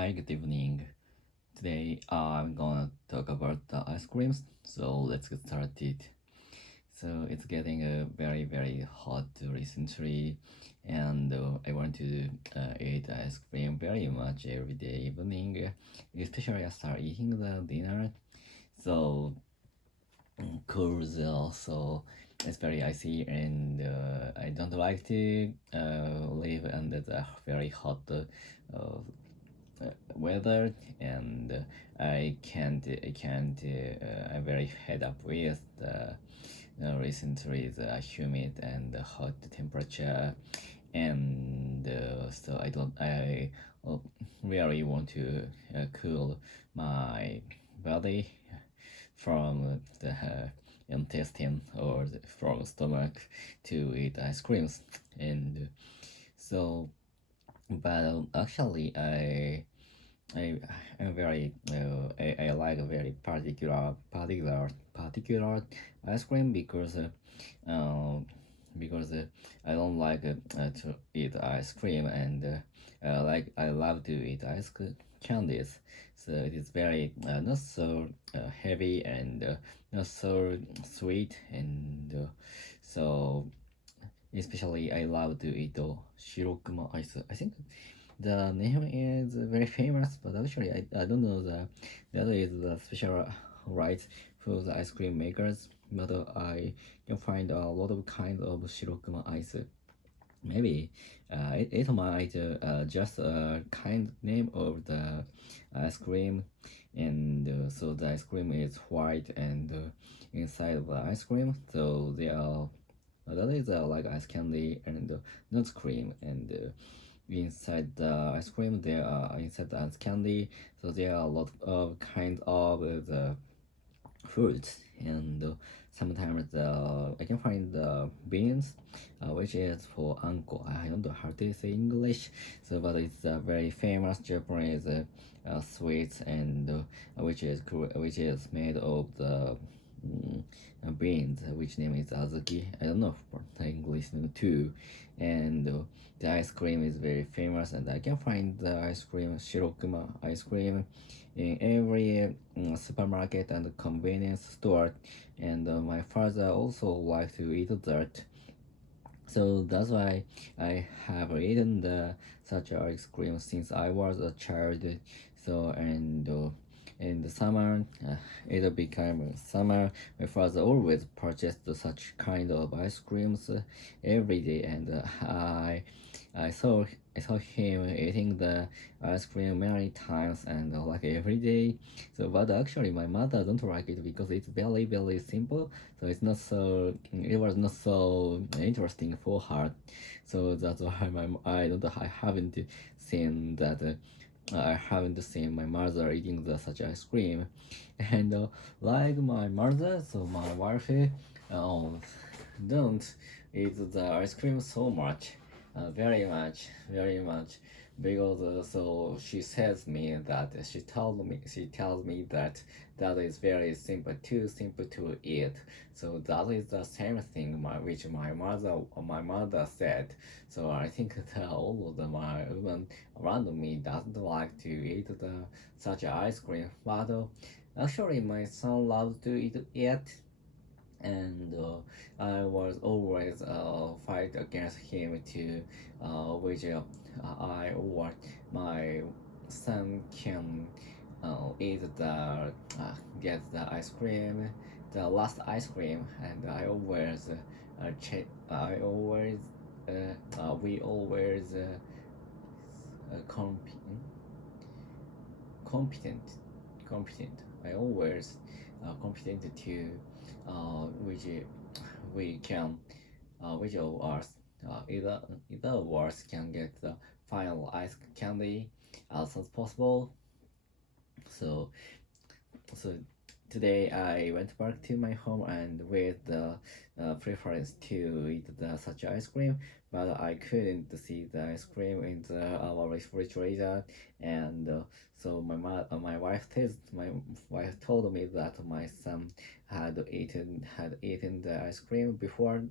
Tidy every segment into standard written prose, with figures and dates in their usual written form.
Hi, good evening. Today I'm gonna talk about the ice creams, so let's get started. So it's getting very hot recently, and I want to eat ice cream very much every day evening, especially after eating the dinner. So cools also it's very icy, and I don't like to live under the very hot weather, and I'm very fed up with the recently the humid and the hot temperature, and so I really want to cool my body from the intestine or from stomach to eat ice creams, and so but actually I am very I like a very particular ice cream because I don't like to eat ice cream, and I love to eat candies. So it is very not so heavy, and not so sweet, and so especially I love to eat shirokuma ice. I think the name is very famous, but actually I don't know that is the special right for the ice cream makers. But I can find a lot of kinds of shirokuma ice. Maybe it might just a kind name of the ice cream, and so the ice cream is white, and inside of the ice cream, so they are that is like ice candy and nut cream, and inside the ice cream there are inside the ice candy, so there are a lot of kind of the fruits, and sometimes I can find the beans, which is for anko. I don't know how to say English, so but it's a very famous Japanese sweets, and which is made of the beans, which name is azuki. I don't know for the English name too, and the ice cream is very famous, and I can find the ice cream shirokuma ice cream in every supermarket and convenience store, and my father also like to eat that, so that's why I have eaten the such ice cream since I was a child. So, and in the summer, it became summer. My father always purchased such kind of ice creams every day, and I saw I saw him eating the ice cream many times, and like every day. So, but actually, my mother don't like it because it's very simple. So it was not so interesting for her. So that's why I haven't seen that. I haven't seen my mother eating the such ice cream, and like my mother, so my wife don't eat the ice cream so much, very much, because so she says me that she tells me that that is very too simple to eat. So that is the same thing which my mother said. So I think that all of them are even around me doesn't like to eat the such ice cream, but actually my son loves to eat it, and I was always fight against him to which I or my son can eat the get the ice cream, the last ice cream, and I always we always compete competent competent. I always competent to which we can which of us either of us can get the final ice candy as soon as possible. So so today I went back to my home and with the preference to eat the such ice cream, but I couldn't see the ice cream in our refrigerator, and so my wife told me that my son had eaten the ice cream before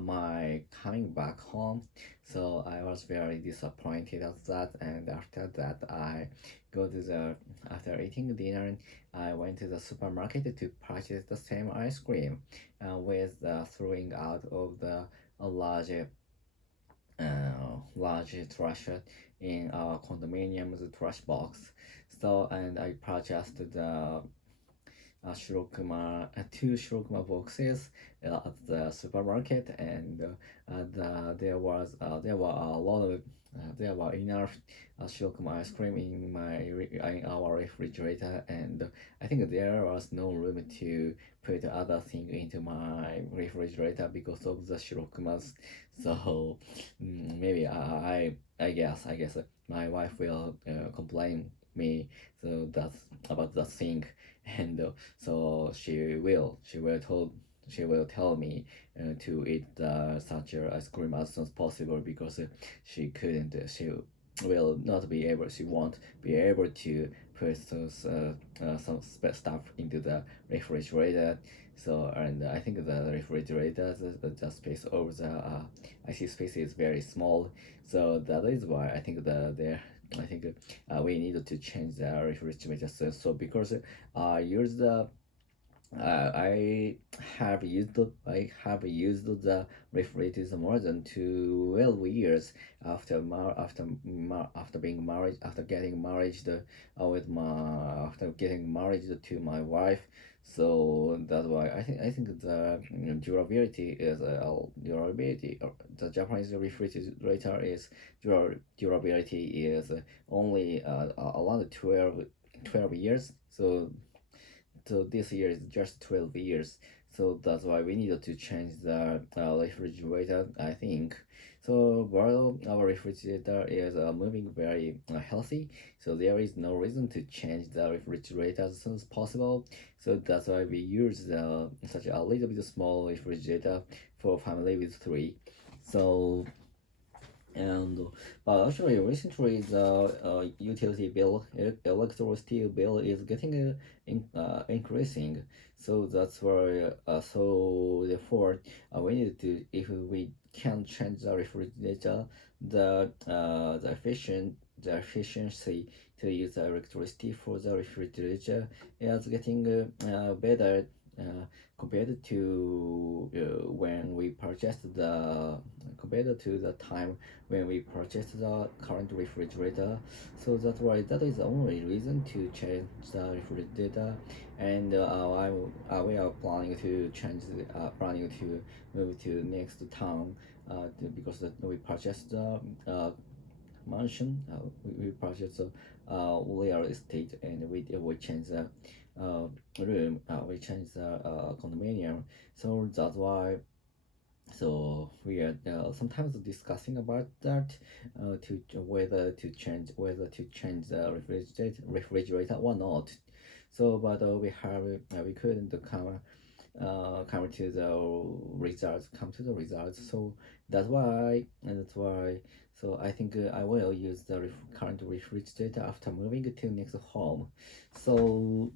my coming back home. So I was very disappointed of that. And after that, I go to the after eating dinner, I went to the supermarket to purchase the same ice cream, with the throwing out of the large trash in our condominium's trash box. So and I purchased the two shirokuma boxes at the supermarket, and there were a lot of there were enough shirokuma ice cream in our refrigerator, and I think there was no room to put other thing into my refrigerator because of the shirokumas. So maybe I guess my wife will complain me, so that's about that thing. And so she will tell me to eat such a ice cream as soon as possible, because she couldn't she will not be able she won't be able to put those stuff into the refrigerator. So, and I think the refrigerator, the space over the IC space is very small, so that is why I think I think we needed to change the refrigerator. So because use the I have used the refrigerator more than 12 years after being married, after getting married to my wife. So that's why I think the durability, or the Japanese refrigerator is durability is only around 12 years. So this year is just 12 years. So that's why we needed to change the refrigerator, I think. So while our refrigerator is moving very healthy, so there is no reason to change the refrigerator as soon as possible. So that's why we use such a little bit small refrigerator for family with three. So and but actually recently the utility bill, electricity bill is getting increasing. So that's why so therefore we need to, if we can change the refrigerator, the efficiency to use the electricity for the refrigerator is getting better, compared to when we purchased the compared to the time when we purchased the current refrigerator. So that's why that is the only reason to change the refrigerator. And we are planning to planning to move to next town, because we purchased the mansion. We purchased real estate, and we changed the room. We changed the condominium. So that's why, so we are sometimes discussing about that, to whether to change the refrigerator or not. So, but we couldn't come to the results. So that's why. So I think I will use the current refrigerator after moving to next home. So,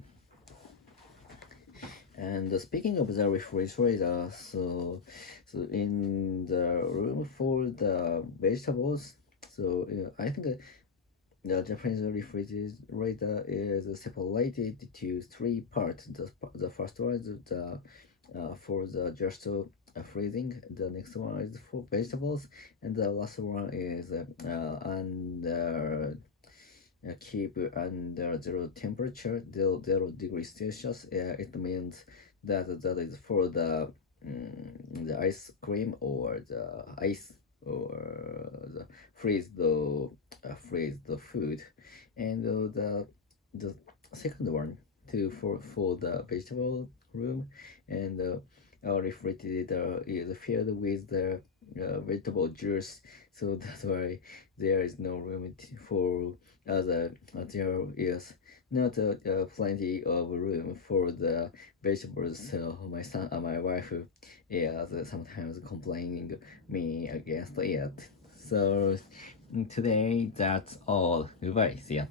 and speaking of the refrigerator, so in the room for the vegetables, so I think the Japanese refrigerator is separated to three parts. The first one is the for the just freezing. The next one is for vegetables, and the last one is under keep under zero temperature, zero degrees Celsius. It means that is for the ice cream, or the ice, or the freeze the food. And the second one to for the vegetable room. And our refrigerator is filled with the vegetable juice. So that's why there is no room for other. There is not plenty of room for the vegetables. So my wife is sometimes complaining me against it. So today that's all. Goodbye. See ya.